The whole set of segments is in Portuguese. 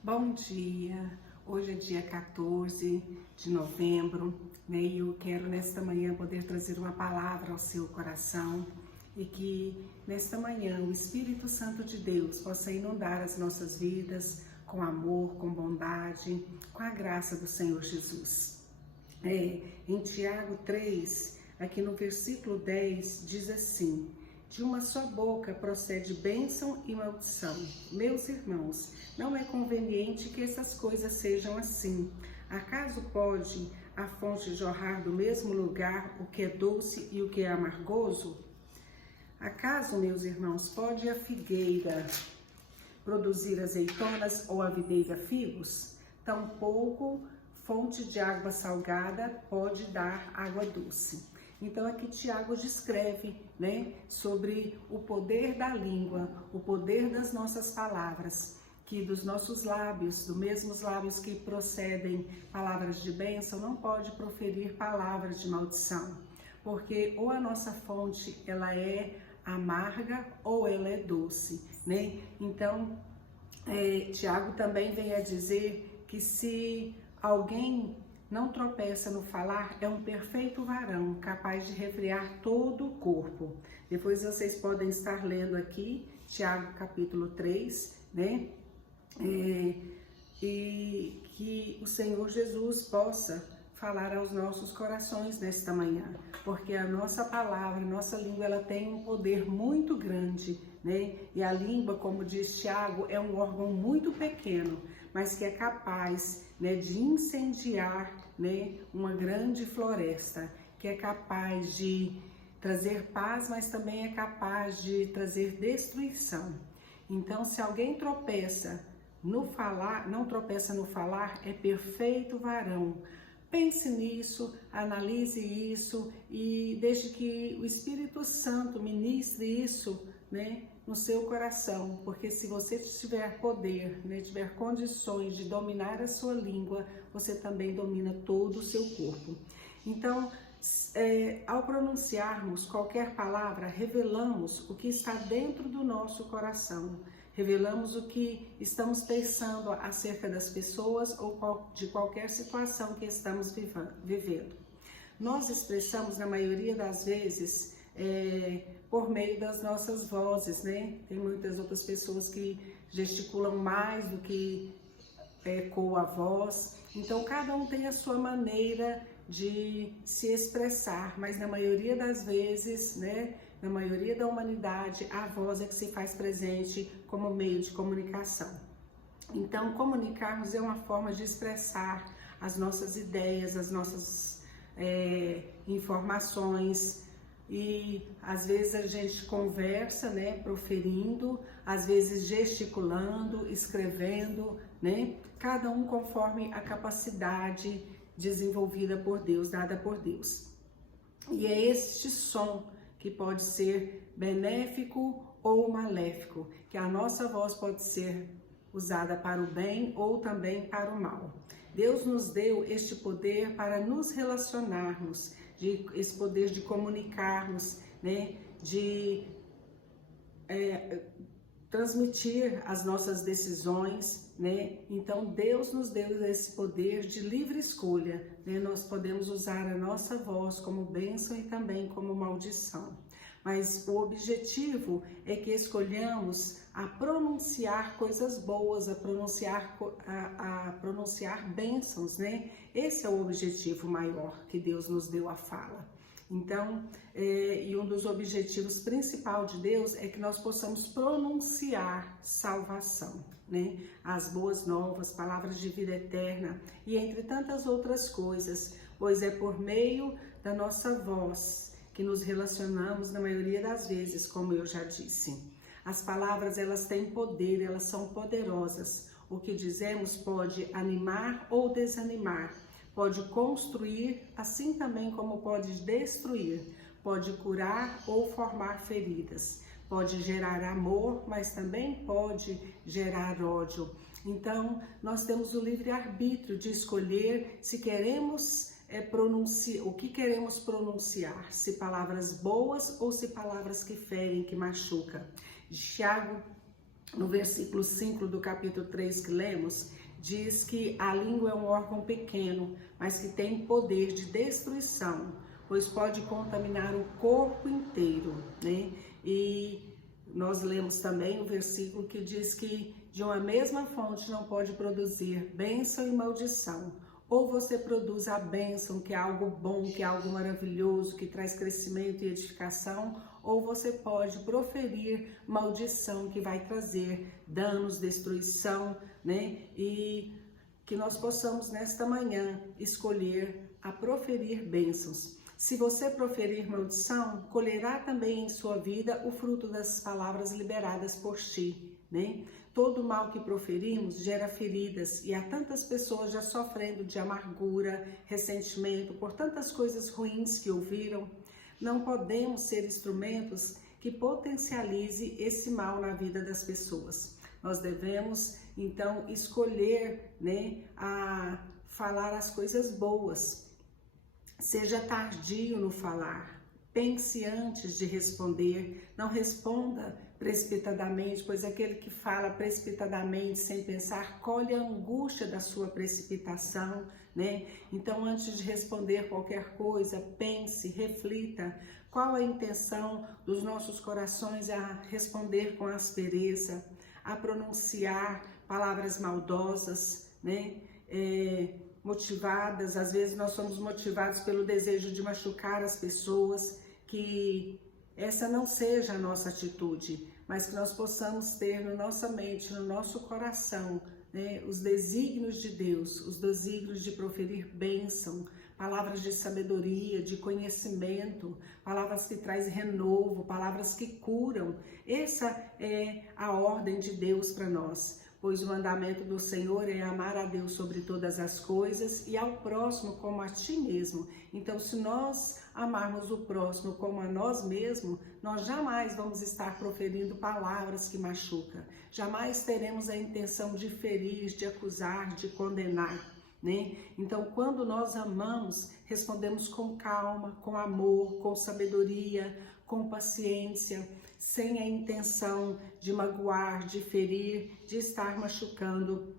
Bom dia! Hoje é dia 14 de novembro, né? E eu quero nesta manhã poder trazer uma palavra ao seu coração e que nesta manhã o Espírito Santo de Deus possa inundar as nossas vidas com amor, com bondade, com a graça do Senhor Jesus. Em Tiago 3, aqui no versículo 10, diz assim: de uma só boca procede bênção e maldição. Meus irmãos, não é conveniente que essas coisas sejam assim. Acaso pode a fonte jorrar do mesmo lugar o que é doce e o que é amargoso? Acaso, meus irmãos, pode a figueira produzir azeitonas ou a videira figos? Tampouco fonte de água salgada pode dar água doce. Então aqui Tiago descreve, né, sobre o poder da língua, o poder das nossas palavras, que dos nossos lábios, dos mesmos lábios que procedem palavras de bênção, não pode proferir palavras de maldição, porque ou a nossa fonte ela é amarga ou ela é doce, né? Então Tiago também vem a dizer que se alguém não tropeça no falar, é um perfeito varão, capaz de refrear todo o corpo. Depois vocês podem estar lendo aqui, Tiago capítulo 3, né? E que o Senhor Jesus possa falar aos nossos corações nesta manhã, porque a nossa palavra, a nossa língua, ela tem um poder muito grande, né? E a língua, como diz Tiago, é um órgão muito pequeno, mas que é capaz, né, de incendiar, né, uma grande floresta, que é capaz de trazer paz, mas também é capaz de trazer destruição. Então, se alguém tropeça no falar, não tropeça no falar, é perfeito varão. Pense nisso, analise isso e deixe que o Espírito Santo ministre isso, né, no seu coração, porque se você tiver poder, né, tiver condições de dominar a sua língua, você também domina todo o seu corpo. Então, ao pronunciarmos qualquer palavra, revelamos o que está dentro do nosso coração, revelamos o que estamos pensando acerca das pessoas ou de qualquer situação que estamos vivendo. Nós expressamos, na maioria das vezes, por meio das nossas vozes, né? Tem muitas outras pessoas que gesticulam mais do que ecoa a voz. Então, cada um tem a sua maneira de se expressar, mas na maioria das vezes, né? Na maioria da humanidade, a voz é que se faz presente como meio de comunicação. Então, comunicarmos é uma forma de expressar as nossas ideias, as nossas informações. E às vezes a gente conversa, né, proferindo, às vezes gesticulando, escrevendo, né, cada um conforme a capacidade desenvolvida por Deus, dada por Deus. E é este som que pode ser benéfico ou maléfico, que a nossa voz pode ser usada para o bem ou também para o mal. Deus nos deu este poder para nos relacionarmos, esse poder de comunicarmos, né, de transmitir as nossas decisões, né? Então Deus nos deu esse poder de livre escolha, né? Nós podemos usar a nossa voz como bênção e também como maldição. Mas o objetivo é que escolhamos a pronunciar coisas boas, a pronunciar bênçãos, né? Esse é o objetivo maior que Deus nos deu a fala. Então, e um dos objetivos principais de Deus é que nós possamos pronunciar salvação, né? As boas novas, palavras de vida eterna e entre tantas outras coisas, pois é por meio da nossa voz que nos relacionamos na maioria das vezes, como eu já disse. As palavras, elas têm poder, elas são poderosas. O que dizemos pode animar ou desanimar, pode construir, assim também como pode destruir, pode curar ou formar feridas, pode gerar amor, mas também pode gerar ódio. Então, nós temos o livre-arbítrio de escolher se queremos o que queremos pronunciar, se palavras boas ou se palavras que ferem, que machucam. Tiago no versículo 5 do capítulo 3 que lemos, diz que a língua é um órgão pequeno, mas que tem poder de destruição, pois pode contaminar o corpo inteiro, né? E nós lemos também o versículo que diz que de uma mesma fonte não pode produzir bênção e maldição. Ou você produz a bênção, que é algo bom, que é algo maravilhoso, que traz crescimento e edificação, ou você pode proferir maldição, que vai trazer danos, destruição, né? E que nós possamos nesta manhã escolher a proferir bênçãos. Se você proferir maldição, colherá também em sua vida o fruto das palavras liberadas por ti, né? Todo mal que proferimos gera feridas e há tantas pessoas já sofrendo de amargura, ressentimento, por tantas coisas ruins que ouviram. Não podemos ser instrumentos que potencialize esse mal na vida das pessoas. Nós devemos, então, escolher, né, a falar as coisas boas. Seja tardio no falar, pense antes de responder, não responda precipitadamente, pois aquele que fala precipitadamente, sem pensar, colhe a angústia da sua precipitação, né? Então, antes de responder qualquer coisa, pense, reflita qual a intenção dos nossos corações a responder com aspereza, a pronunciar palavras maldosas, né? Motivadas, às vezes nós somos motivados pelo desejo de machucar as pessoas, que essa não seja a nossa atitude, mas que nós possamos ter na nossa mente, no nosso coração, né, os desígnios de Deus, os desígnios de proferir bênção, palavras de sabedoria, de conhecimento, palavras que trazem renovo, palavras que curam. Essa é a ordem de Deus para nós. Pois o mandamento do Senhor é amar a Deus sobre todas as coisas e ao próximo como a ti mesmo. Então, se nós amarmos o próximo como a nós mesmos, nós jamais vamos estar proferindo palavras que machucam. Jamais teremos a intenção de ferir, de acusar, de condenar, né? Então, quando nós amamos, respondemos com calma, com amor, com sabedoria, com paciência, sem a intenção de magoar, de ferir, de estar machucando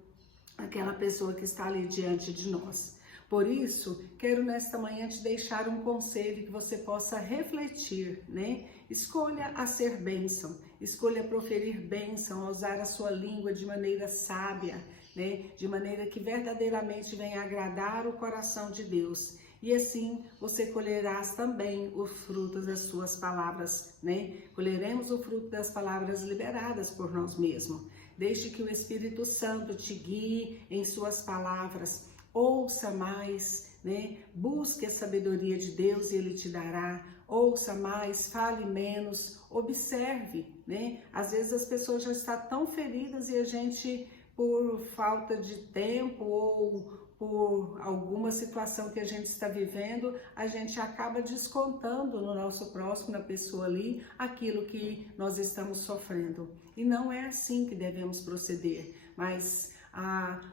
aquela pessoa que está ali diante de nós. Por isso, quero nesta manhã te deixar um conselho que você possa refletir, né? Escolha a ser bênção, escolha proferir bênção, a usar a sua língua de maneira sábia, né? De maneira que verdadeiramente venha agradar o coração de Deus. E assim você colherás também os frutos das suas palavras, né? Colheremos o fruto das palavras liberadas por nós mesmos. Deixe que o Espírito Santo te guie em suas palavras. Ouça mais, né? Busque a sabedoria de Deus e Ele te dará. Ouça mais, fale menos, observe, né? Às vezes as pessoas já estão tão feridas e a gente, por falta de tempo ou por alguma situação que a gente está vivendo, a gente acaba descontando no nosso próximo, na pessoa ali, aquilo que nós estamos sofrendo. E não é assim que devemos proceder, mas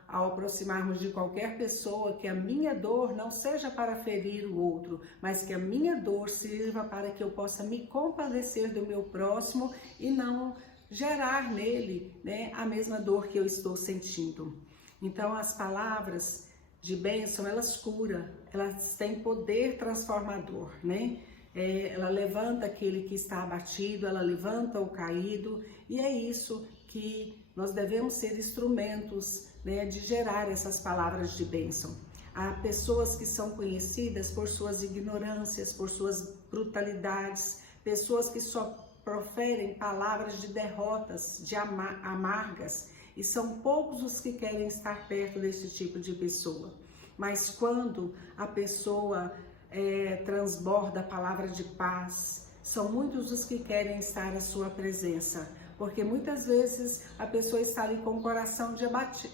ao aproximarmos de qualquer pessoa, que a minha dor não seja para ferir o outro, mas que a minha dor sirva para que eu possa me compadecer do meu próximo e não gerar nele, né, a mesma dor que eu estou sentindo. Então, as palavras de bênção, elas curam, elas têm poder transformador, né? Ela levanta aquele que está abatido, ela levanta o caído, e é isso que nós devemos ser instrumentos, né, de gerar essas palavras de bênção. Há pessoas que são conhecidas por suas ignorâncias, por suas brutalidades, pessoas que só proferem palavras de derrotas, de amargas, e são poucos os que querem estar perto desse tipo de pessoa. Mas quando a pessoa transborda a palavra de paz, são muitos os que querem estar à sua presença. Porque muitas vezes a pessoa está ali com o coração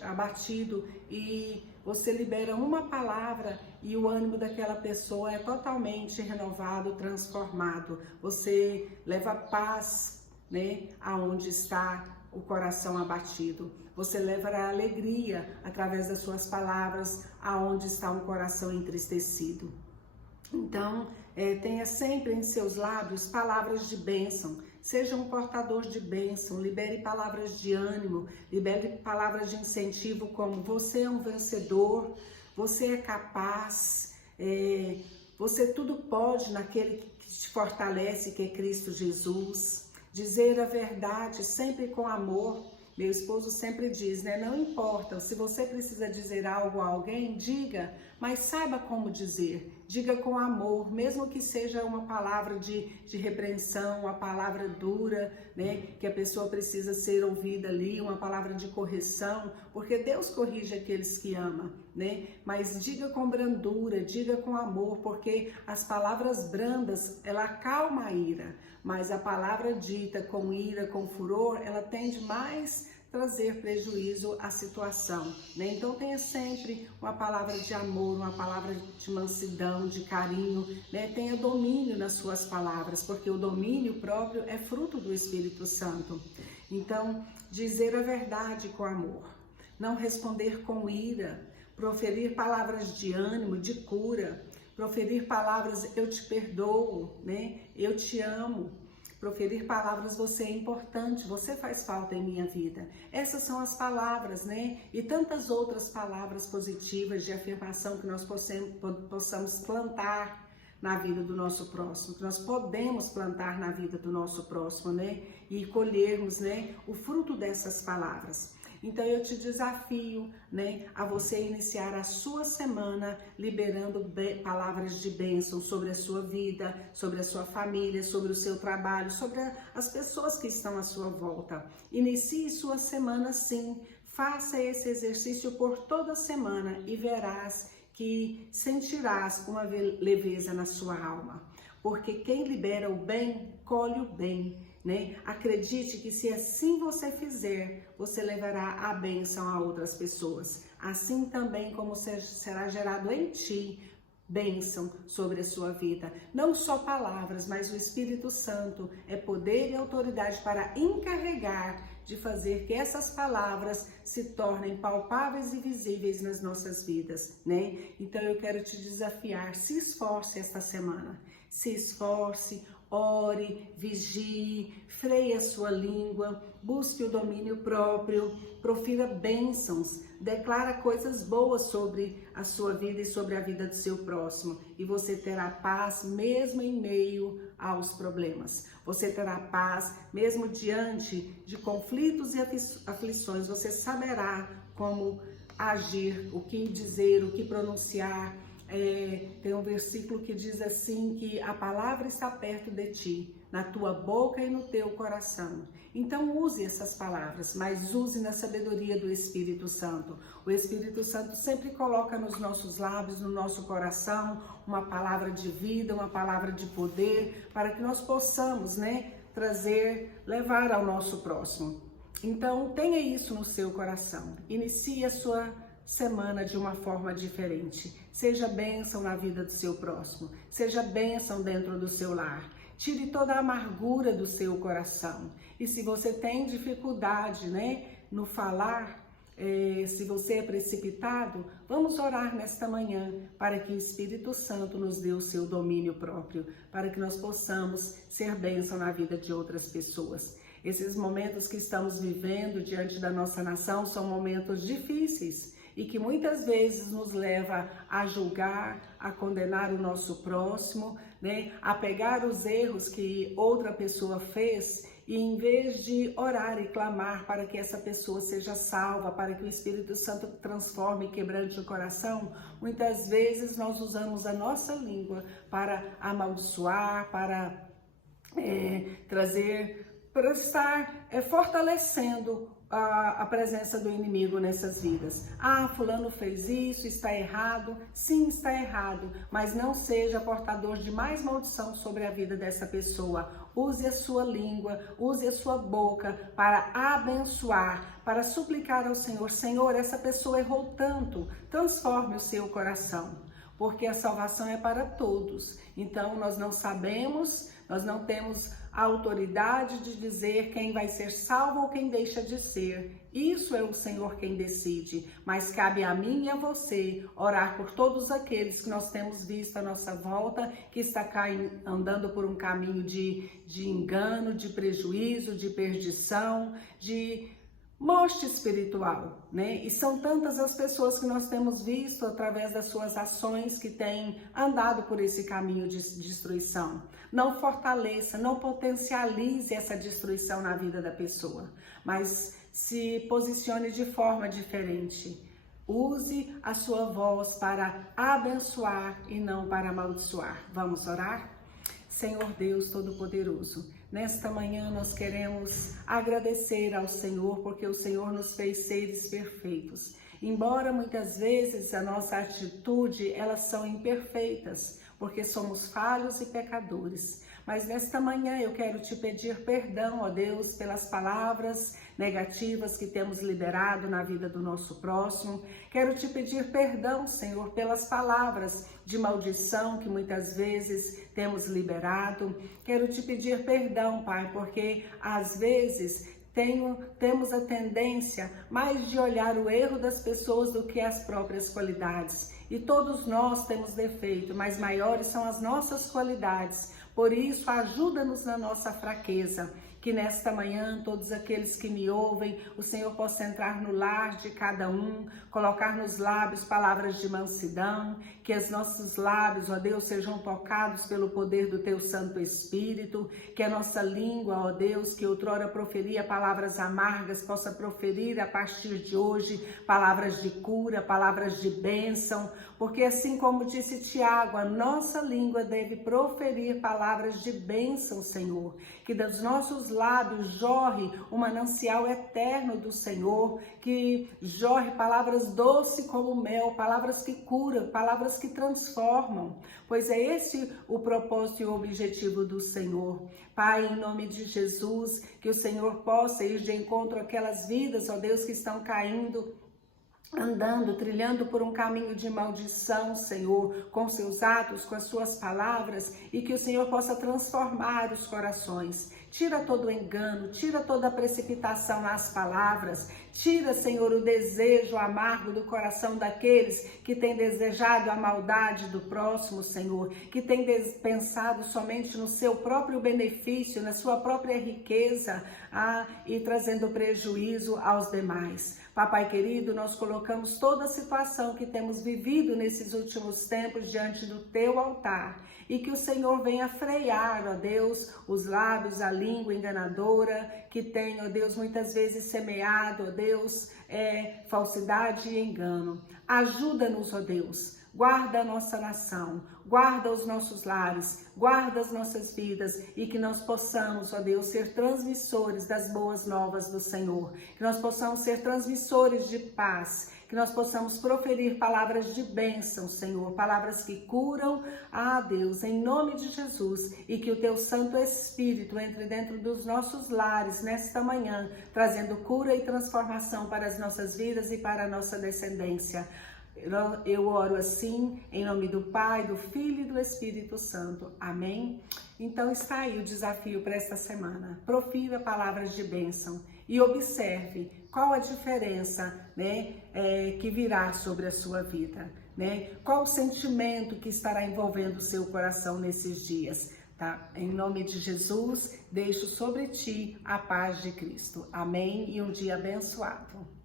abatido e você libera uma palavra e o ânimo daquela pessoa é totalmente renovado, transformado. Você leva paz, né, aonde está o coração abatido. Você leva a alegria através das suas palavras aonde está um coração entristecido. Então, tenha sempre em seus lábios palavras de bênção, Seja um portador de bênção, libere palavras de ânimo, libere palavras de incentivo como você é um vencedor, você é capaz, você tudo pode naquele que te fortalece, que é Cristo Jesus. Dizer a verdade sempre com amor. Meu esposo sempre diz, né? Não importa, se você precisa dizer algo a alguém, diga, mas saiba como dizer. Diga com amor, mesmo que seja uma palavra de repreensão, uma palavra dura, né? Que a pessoa precisa ser ouvida ali, uma palavra de correção, porque Deus corrige aqueles que ama, né? Mas diga com brandura, diga com amor, porque as palavras brandas, ela acalma a ira, mas a palavra dita com ira, com furor, ela tende mais trazer prejuízo à situação, né? Então tenha sempre uma palavra de amor, uma palavra de mansidão, de carinho, né? Tenha domínio nas suas palavras, porque o domínio próprio é fruto do Espírito Santo. Então, dizer a verdade com amor, não responder com ira, proferir palavras de ânimo, de cura, proferir palavras eu te perdoo, né? Eu te amo. Proferir palavras, você é importante, você faz falta em minha vida. Essas são as palavras, né? E tantas outras palavras positivas de afirmação que nós possamos plantar na vida do nosso próximo, que nós podemos plantar na vida do nosso próximo, né? E colhermos, né, o fruto dessas palavras. Então eu te desafio, né, a você iniciar a sua semana liberando palavras de bênção sobre a sua vida, sobre a sua família, sobre o seu trabalho, sobre as pessoas que estão à sua volta. Inicie sua semana sim, faça esse exercício por toda a semana e verás que sentirás uma leveza na sua alma. Porque quem libera o bem, colhe o bem, né? Acredite que se assim você fizer, você levará a bênção a outras pessoas. Assim também como será gerado em ti bênção sobre a sua vida. Não só palavras, mas o Espírito Santo é poder e autoridade para encarregar de fazer que essas palavras se tornem palpáveis e visíveis nas nossas vidas, né? Então eu quero te desafiar, se esforce esta semana. Se esforce, ore, vigie, freie a sua língua, busque o domínio próprio, profira bênçãos, declara coisas boas sobre a sua vida e sobre a vida do seu próximo. E você terá paz mesmo em meio aos problemas. Você terá paz mesmo diante de conflitos e aflições. Você saberá como agir, o que dizer, o que pronunciar. Tem um versículo que diz assim, que a palavra está perto de ti, na tua boca e no teu coração. Então use essas palavras, mas use na sabedoria do Espírito Santo. O Espírito Santo sempre coloca nos nossos lábios, no nosso coração, uma palavra de vida, uma palavra de poder, para que nós possamos, né, levar ao nosso próximo. Então tenha isso no seu coração. Inicie a sua semana de uma forma diferente. Seja bênção na vida do seu próximo. Seja bênção dentro do seu lar. Tire toda a amargura do seu coração. E se você tem dificuldade, né, no falar, se você é precipitado, vamos orar nesta manhã para que o Espírito Santo nos dê o seu domínio próprio, para que nós possamos ser bênção na vida de outras pessoas. Esses momentos que estamos vivendo diante da nossa nação são momentos difíceis e que muitas vezes nos leva a julgar, a condenar o nosso próximo, né? A pegar os erros que outra pessoa fez e em vez de orar e clamar para que essa pessoa seja salva, para que o Espírito Santo transforme e quebrante o coração, muitas vezes nós usamos a nossa língua para amaldiçoar, para estar fortalecendo a presença do inimigo nessas vidas. Ah, fulano fez isso, está errado. Sim, está errado, mas não seja portador de mais maldição sobre a vida dessa pessoa. Use a sua língua, use a sua boca para abençoar, para suplicar ao Senhor: Senhor, essa pessoa errou tanto, transforme o seu coração, porque a salvação é para todos. Então nós não sabemos, nós não temos a autoridade de dizer quem vai ser salvo ou quem deixa de ser. Isso é o Senhor quem decide, mas cabe a mim e a você orar por todos aqueles que nós temos visto à nossa volta, que está andando por um caminho de engano, de prejuízo, de perdição, de morte espiritual, né? E são tantas as pessoas que nós temos visto através das suas ações que têm andado por esse caminho de destruição. Não fortaleça, não potencialize essa destruição na vida da pessoa, mas se posicione de forma diferente. Use a sua voz para abençoar e não para amaldiçoar. Vamos orar? Senhor Deus Todo-Poderoso, nesta manhã nós queremos agradecer ao Senhor porque o Senhor nos fez seres perfeitos. Embora muitas vezes a nossa atitude, elas são imperfeitas, porque somos falhos e pecadores. Mas nesta manhã eu quero te pedir perdão, ó Deus, pelas palavras negativas que temos liberado na vida do nosso próximo. Quero te pedir perdão, Senhor, pelas palavras de maldição que muitas vezes temos liberado. Quero te pedir perdão, Pai, porque às vezes temos a tendência mais de olhar o erro das pessoas do que as próprias qualidades. E todos nós temos defeito, mas maiores são as nossas qualidades. Por isso, ajuda-nos na nossa fraqueza, que nesta manhã, todos aqueles que me ouvem, o Senhor possa entrar no lar de cada um, colocar nos lábios palavras de mansidão, que os nossos lábios, ó Deus, sejam tocados pelo poder do Teu Santo Espírito, que a nossa língua, ó Deus, que outrora proferia palavras amargas, possa proferir a partir de hoje palavras de cura, palavras de bênção, porque assim como disse Tiago, a nossa língua deve proferir palavras de bênção, Senhor, que dos nossos lábios jorre um manancial eterno do Senhor, que jorre palavras doces como mel, palavras que curam, palavras que transformam, pois é esse o propósito e o objetivo do Senhor. Pai, em nome de Jesus, que o Senhor possa ir de encontro àquelas vidas, ó Deus, que estão caindo, andando, trilhando por um caminho de maldição, Senhor, com seus atos, com as suas palavras, e que o Senhor possa transformar os corações. Tira todo o engano, tira toda a precipitação nas palavras, tira, Senhor, o desejo amargo do coração daqueles que têm desejado a maldade do próximo, Senhor, que têm pensado somente no seu próprio benefício, na sua própria riqueza, e trazendo prejuízo aos demais. Papai querido, nós colocamos toda a situação que temos vivido nesses últimos tempos diante do Teu altar e que o Senhor venha frear, ó Deus, os lábios, a língua enganadora que tem, ó Deus, muitas vezes semeado, ó Deus, falsidade e engano. Ajuda-nos, ó Deus. Guarda a nossa nação, guarda os nossos lares, guarda as nossas vidas e que nós possamos, ó Deus, ser transmissores das boas novas do Senhor, que nós possamos ser transmissores de paz, que nós possamos proferir palavras de bênção, Senhor, palavras que curam, Deus, em nome de Jesus, e que o Teu Santo Espírito entre dentro dos nossos lares nesta manhã, trazendo cura e transformação para as nossas vidas e para a nossa descendência. Eu oro assim, em nome do Pai, do Filho e do Espírito Santo. Amém? Então está aí o desafio para esta semana. Profira palavras de bênção e observe qual a diferença, né, que virá sobre a sua vida, né? Qual o sentimento que estará envolvendo o seu coração nesses dias, tá? Em nome de Jesus, deixo sobre ti a paz de Cristo. Amém? E um dia abençoado.